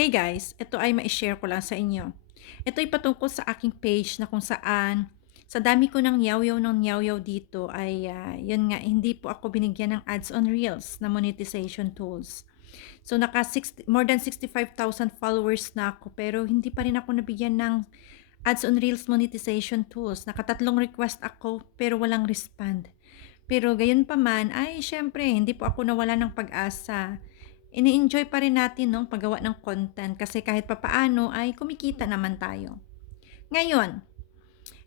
Hey guys, ito ay ma-share ko lang sa inyo. Ito ay patungkol sa aking page na kung saan sa dami ko ng yaw-yaw ng yaw-yaw dito ay ah, yun nga, hindi po ako binigyan ng ads on Reels na monetization tools. So naka 60, more than 65,000 followers na ako pero hindi pa rin ako nabigyan ng ads on Reels monetization tools. Nakatatlong request ako pero walang respond. Pero gayon pa man, ay syempre, hindi po ako nawala ng pag-asa. Ini-enjoy pa rin natin no, paggawa ng content kasi kahit papaano ay kumikita naman tayo. Ngayon,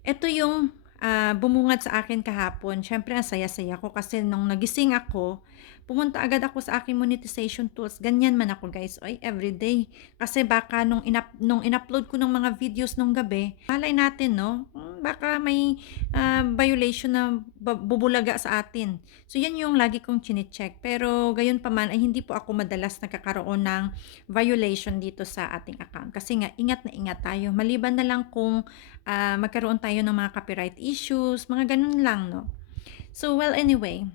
ito yung ah, bumungad sa akin kahapon. Syempre, ang saya-saya ko kasi nung nagising ako, pumunta agad ako sa aking monetization tools. Ganyan man ako guys. Ay, everyday. Kasi baka nung, inap, nung in-upload ko ng mga videos nung gabi, malay natin, no? Hmm, Baka may ah, violation na bubulaga sa atin. So, yan yung lagi kong chinecheck. Pero, gayon pa man, ay hindi po ako madalas nagkakaroon ng violation dito sa ating account. Kasi nga, ingat na ingat tayo. Maliban na lang kung ah, magkaroon tayo ng mga copyright issues, mga ganun lang, no? So, well, anyway,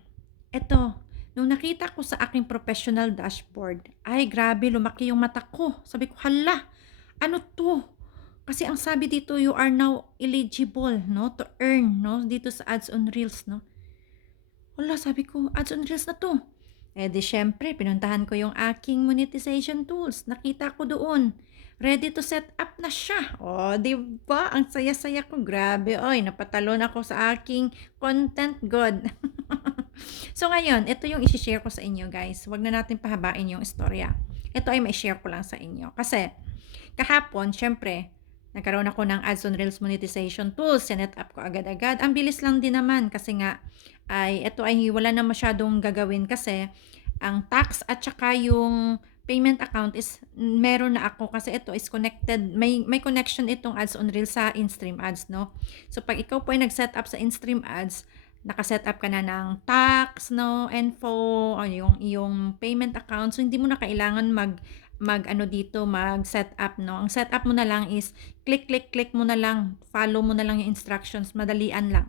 eto, nung nakita ko sa aking professional dashboard, ay grabe, lumaki yung mata ko. Sabi ko, hala, ano to? Kasi ang sabi dito, you are now eligible, no, to earn, no, dito sa ads on Reels, no. Wala, sabi ko, ads on Reels na to. Eh di syempre, pinuntahan ko yung aking monetization tools. Nakita ko doon. Ready to set up na siya. O, di ba? Ang saya-saya ko. Grabe, oy, napatalon ako sa aking content god. so ngayon, ito yung isi-share ko sa inyo, guys. Huwag na natin pahabain yung istorya. Ito ay mai-share ko lang sa inyo. Kasi, kahapon, syempre, nagkaroon ako ng ads on Reels monetization tools. Sinet up ko agad-agad. Ang bilis lang din naman kasi nga, ay ito ay wala na masyadong gagawin kasi ang tax at saka yung payment account is meron na ako kasi ito is connected may may connection itong ads on reel sa in-stream ads no so pag ikaw po ay nag-set up sa in-stream ads naka-set up ka na ng tax no? Info o yung yung payment account. So hindi mo na kailangan mag mag ano dito mag set up no? Ang set up mo na lang is click click click mo na lang. Follow mo na lang yung instructions. Madalian lang.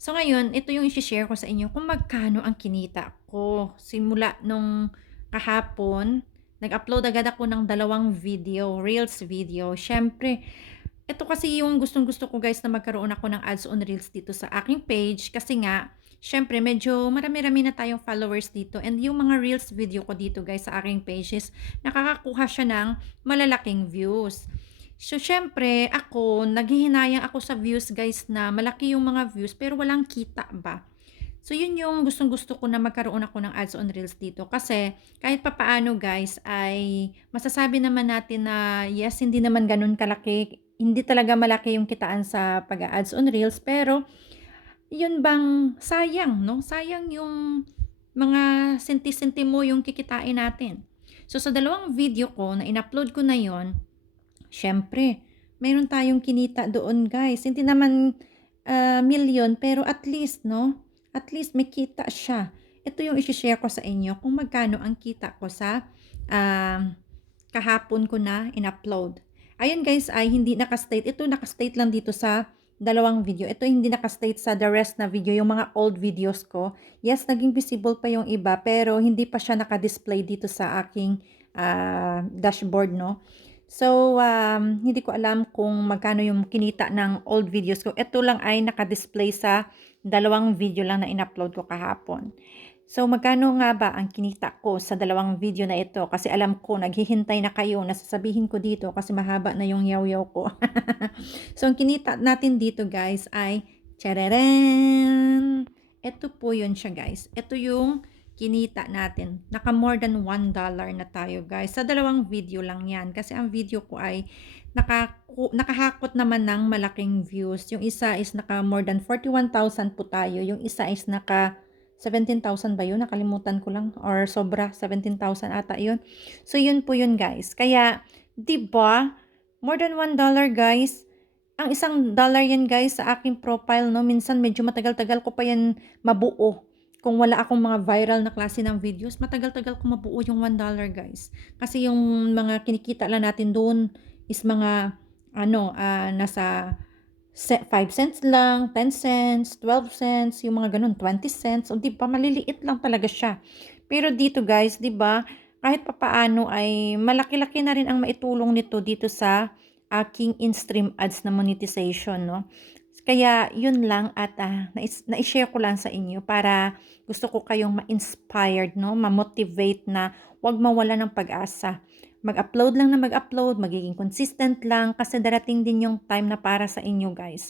So ngayon, ito yung i-share ko sa inyo kung magkano ang kinita ko. Simula nung kahapon, nag-upload agad ako ng dalawang video, Reels video. Siyempre, ito kasi yung gustong gusto ko guys na magkaroon ako ng ads on Reels dito sa aking page kasi nga, syempre medyo marami-rami na tayong followers dito and yung mga Reels video ko dito guys sa aking pages, nakakakuha siya ng malalaking views. So, syempre, ako, naghihinayang ako sa views, guys, na malaki yung mga views, pero walang kita ba? So, yun yung gustong-gusto ko na magkaroon ako ng ads on Reels dito. Kasi, kahit papaano, guys, ay masasabi naman natin na, yes, hindi naman ganun kalaki. Hindi talaga malaki yung kitaan sa pag-ads on Reels. Pero, yun bang sayang, no? Sayang yung mga senti-senti mo yung kikitain natin. So, sa dalawang video ko na in-upload ko na yon Siyempre, meron tayong kinita doon guys. Hindi naman ah, million, pero at least, no? At least may kita siya. Ito yung isi-share ko sa inyo kung magkano ang kita ko sa ah, kahapon ko na in-upload. Ayun guys, ay hindi nakastate. Ito nakastate lang dito sa dalawang video. Ito hindi nakastate sa the rest na video, yung mga old videos ko. Yes, naging visible pa yung iba, pero hindi pa siya nakadisplay dito sa aking ah, dashboard, no? So, um, hindi ko alam kung magkano yung kinita ng old videos ko. Ito lang ay nakadisplay sa dalawang video lang na in-upload ko kahapon. So, magkano nga ba ang kinita ko sa dalawang video na ito? Kasi alam ko, naghihintay na kayo na sasabihin ko dito kasi mahaba na yung yaw-yaw ko. so, ang kinita natin dito guys ay, chareren! Ito po yun siya guys. Ito yung kinita natin. Naka more than $1 na tayo guys. Sa dalawang video lang yan. Kasi ang video ko ay naka, nakahakot naman ng malaking views. Yung isa is naka more than 41,000 po tayo. Yung isa is naka 17,000 ba yun? Nakalimutan ko lang. Or sobra, 17,000 ata yun. So yun po yun guys. Kaya, di ba More than $1 guys. Ang isang dollar yan guys sa aking profile no. Minsan medyo matagal-tagal ko pa yan mabuo kung wala akong mga viral na klase ng videos, matagal-tagal ko mabuo yung $1 guys. Kasi yung mga kinikita lang natin doon is mga ano, ah, nasa 5 cents lang, 10 cents, 12 cents, yung mga ganun, 20 cents. O di ba, maliliit lang talaga siya. Pero dito guys, di ba, kahit papaano ay malaki-laki na rin ang maitulong nito dito sa aking in-stream ads na monetization 'no. Kaya yun lang at, nais nai-share ko lang sa inyo para gusto ko kayong ma-inspired 'no, ma-motivate na 'wag mawalan ng pag-asa. Mag-upload lang na mag-upload, magiging consistent lang kasi darating din yung time na para sa inyo guys.